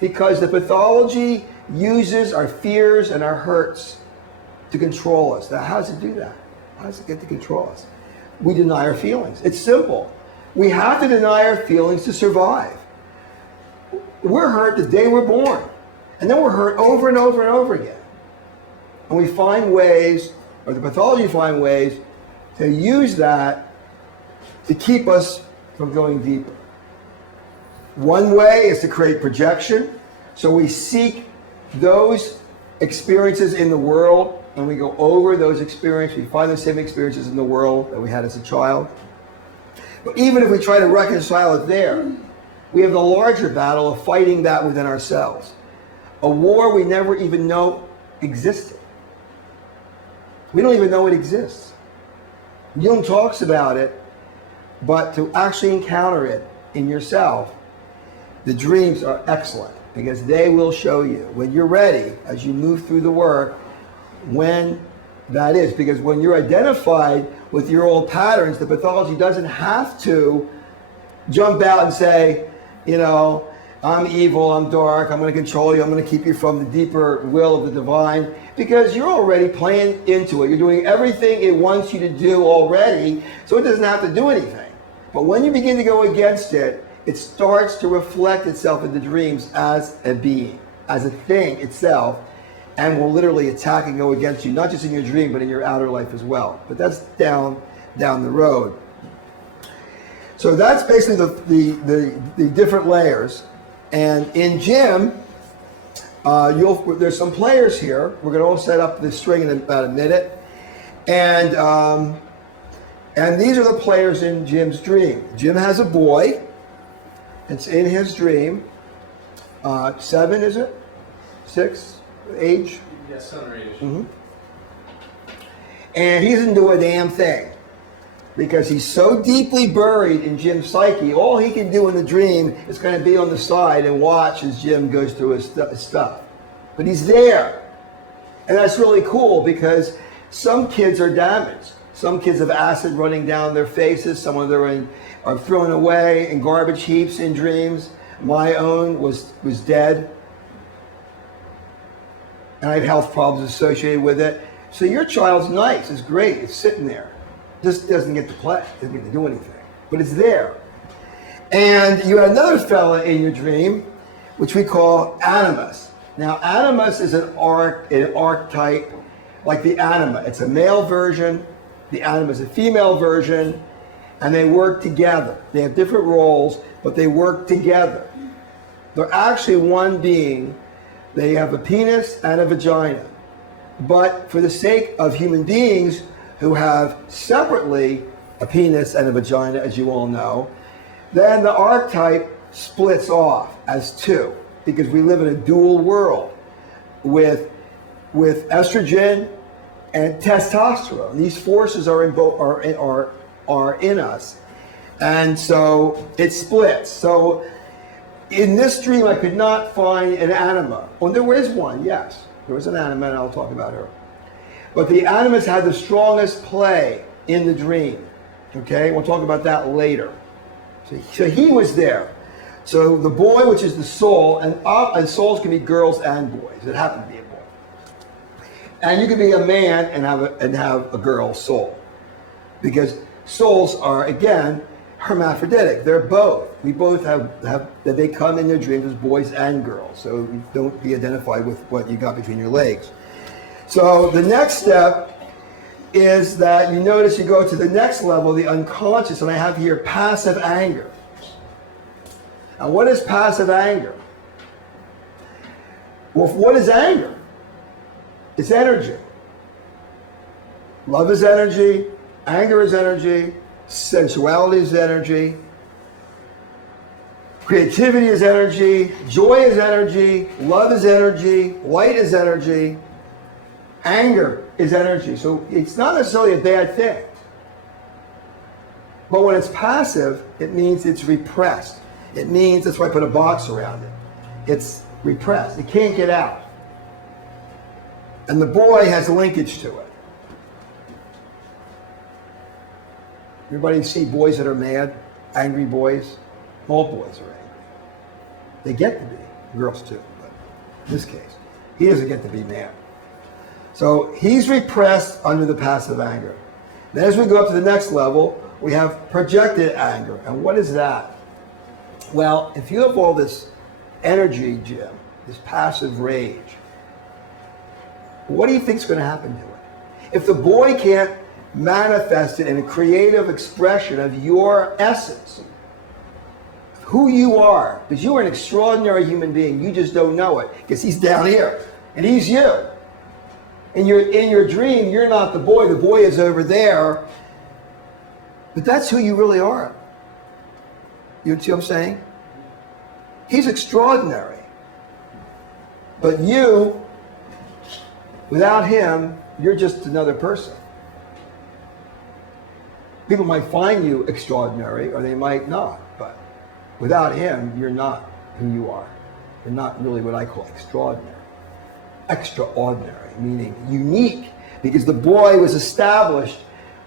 Because the pathology uses our fears and our hurts to control us. Now, how does it do that? How does it get to control us? We deny our feelings. It's simple. We have to deny our feelings to survive. We're hurt the day we're born. And then we're hurt over and over and over again. And we find ways, or the pathology find ways, to use that to keep us from going deeper. One way is to create projection. So we seek those experiences in the world, and we go over those experiences. We find the same experiences in the world that we had as a child. But even if we try to reconcile it there, we have the larger battle of fighting that within ourselves. A war we never even know existed. We don't even know it exists. Jung talks about it, but to actually encounter it in yourself, the dreams are excellent because they will show you when you're ready, as you move through the work, when that is. Because when you're identified with your old patterns, the pathology doesn't have to jump out and say, you know, I'm evil, I'm dark, I'm going to control you, I'm going to keep you from the deeper will of the divine, because you're already playing into it. You're doing everything it wants you to do already, so it doesn't have to do anything. But when you begin to go against it, it starts to reflect itself in the dreams as a being, as a thing itself, and will literally attack and go against you, not just in your dream, but in your outer life as well. But that's down the road. So that's basically the different layers. And in Gym, there's some players here. We're going to all set up the string in about a minute. And these are the players in Jim's dream. Jim has a boy. It's in his dream. 7, is it? 6 age? Yes, 7 or 8. Mm-hmm. And he doesn't do a damn thing. Because he's so deeply buried in Jim's psyche, all he can do in the dream is kind of be on the side and watch as Jim goes through his stuff. But he's there. And that's really cool because some kids are damaged. Some kids have acid running down their faces. Some of them are thrown away in garbage heaps in dreams. My own was dead. And I had health problems associated with it. So your child's nice. It's great. It's sitting there. Just doesn't get to play, doesn't get to do anything, but it's there. And you had another fella in your dream, which we call Animus. Now, Animus is an archetype like the anima. It's a male version, the anima is a female version, and they work together. They have different roles, but they work together. They're actually one being. They have a penis and a vagina. But for the sake of human beings, who have separately a penis and a vagina, as you all know, then the archetype splits off as two, because we live in a dual world with estrogen and testosterone. These forces are in us, and so it splits. So in this dream, I could not find an anima. Well, there is one, yes, there was an anima, and I'll talk about her. But the animus had the strongest play in the dream. Okay, we'll talk about that later. So he was there. So the boy, which is the soul, and souls can be girls and boys. It happened to be a boy. And you can be a man and have a girl soul, because souls are again hermaphroditic. They're both. We both have that they come in their dreams as boys and girls. So don't be identified with what you got between your legs. So the next step is that you notice you go to the next level, the unconscious, and I have here passive anger. Now, what is passive anger? Well, what is anger? It's energy. Love is energy, anger is energy, sensuality is energy, creativity is energy, joy is energy, love is energy, light is energy. Anger is energy, so it's not necessarily a bad thing. But when it's passive, it means it's repressed. It means, that's why I put a box around it. It's repressed. It can't get out. And the boy has a linkage to it. Everybody see boys that are mad? Angry boys? All boys are angry. They get to be. girls too, but in this case, he doesn't get to be man. So he's repressed under the passive anger. Then as we go up to the next level, we have projected anger. And what is that? Well, if you have all this energy, Jim, this passive rage, what do you think is going to happen to it? If the boy can't manifest it in a creative expression of your essence, who you are, because you are an extraordinary human being, you just don't know it, because he's down here, and he's you. In your dream, you're not the boy is over there, but that's who you really are. You see what I'm saying? He's extraordinary. But you, without him, you're just another person. People might find you extraordinary, or they might not, but without him, you're not who you are. You're not really what I call extraordinary. Extraordinary, meaning unique, because the boy was established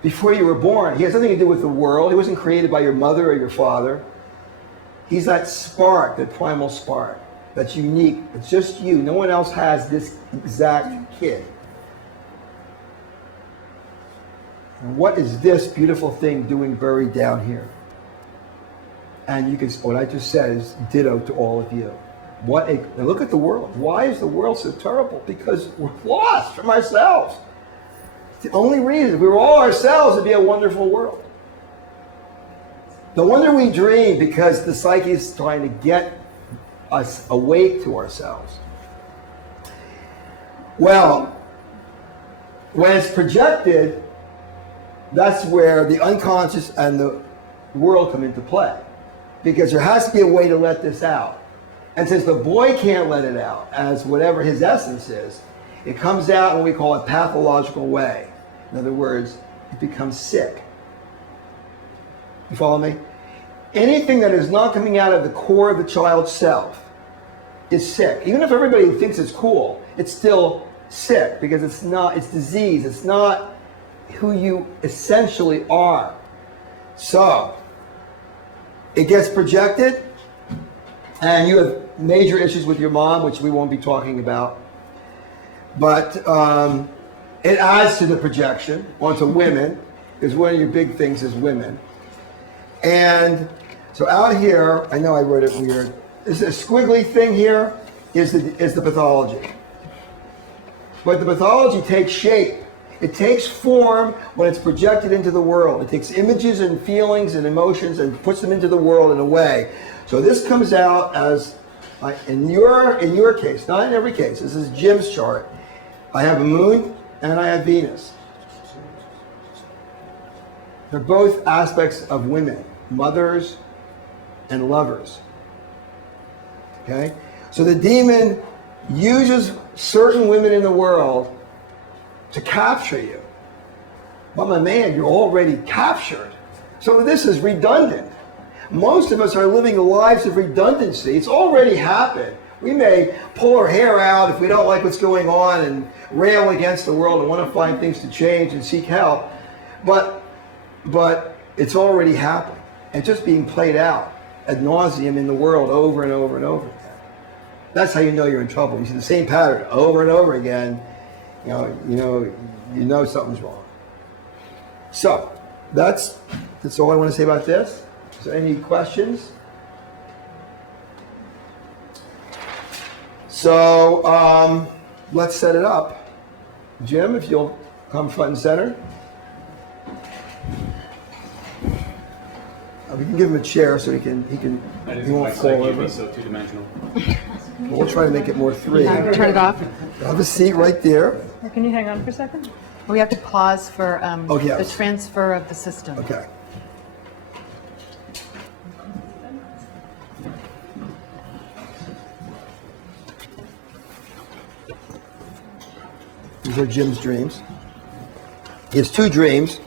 before you were born. He has nothing to do with the world. He wasn't created by your mother or your father. He's that spark, that primal spark, that's unique. It's just you. No one else has this exact kid. And what is this beautiful thing doing buried down here? And you can, what I just said is ditto to all of you. Now look at the world. Why is the world so terrible? Because we're lost from ourselves. It's the only reason. If we were all ourselves, it'd be a wonderful world. No wonder we dream, because the psyche is trying to get us awake to ourselves. Well, when it's projected, that's where the unconscious and the world come into play. Because there has to be a way to let this out. And since the boy can't let it out as whatever his essence is, it comes out in what we call a pathological way. In other words, it becomes sick. You follow me? Anything that is not coming out of the core of the child's self is sick. Even if everybody thinks it's cool, it's still sick, because it's disease. It's not who you essentially are. So, it gets projected, and you have major issues with your mom, which we won't be talking about. But it adds to the projection onto women, because one of your big things is women. And so out here, I know I wrote it weird. This squiggly thing here is the pathology. But the pathology takes shape. It takes form when it's projected into the world. It takes images and feelings and emotions and puts them into the world in a way. So this comes out as, in your case, not in every case, this is Jim's chart. I have a moon and I have Venus. They're both aspects of women, mothers and lovers. Okay? So the demon uses certain women in the world to capture you. But my man, you're already captured. So this is redundant. Most of us are living lives of redundancy. It's already happened. We may pull our hair out if we don't like what's going on and rail against the world and want to find things to change and seek help. But it's already happened. And just being played out ad nauseum in the world over and over and over again. That's how you know you're in trouble. You see the same pattern over and over again. You know something's wrong. So that's all I want to say about this. Is there any questions? So let's set it up. Jim, if you'll come front and center. We can give him a chair so he won't fall over. So two-dimensional. We'll try to make it more 3. Turn it off. Have a seat right there. Or can you hang on for a second? We have to pause for yes. the transfer of the system. Okay. These are Jim's dreams. He has 2 dreams.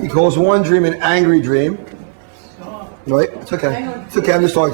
He calls one dream an angry dream. Right? It's okay. It's okay. I'm just talking.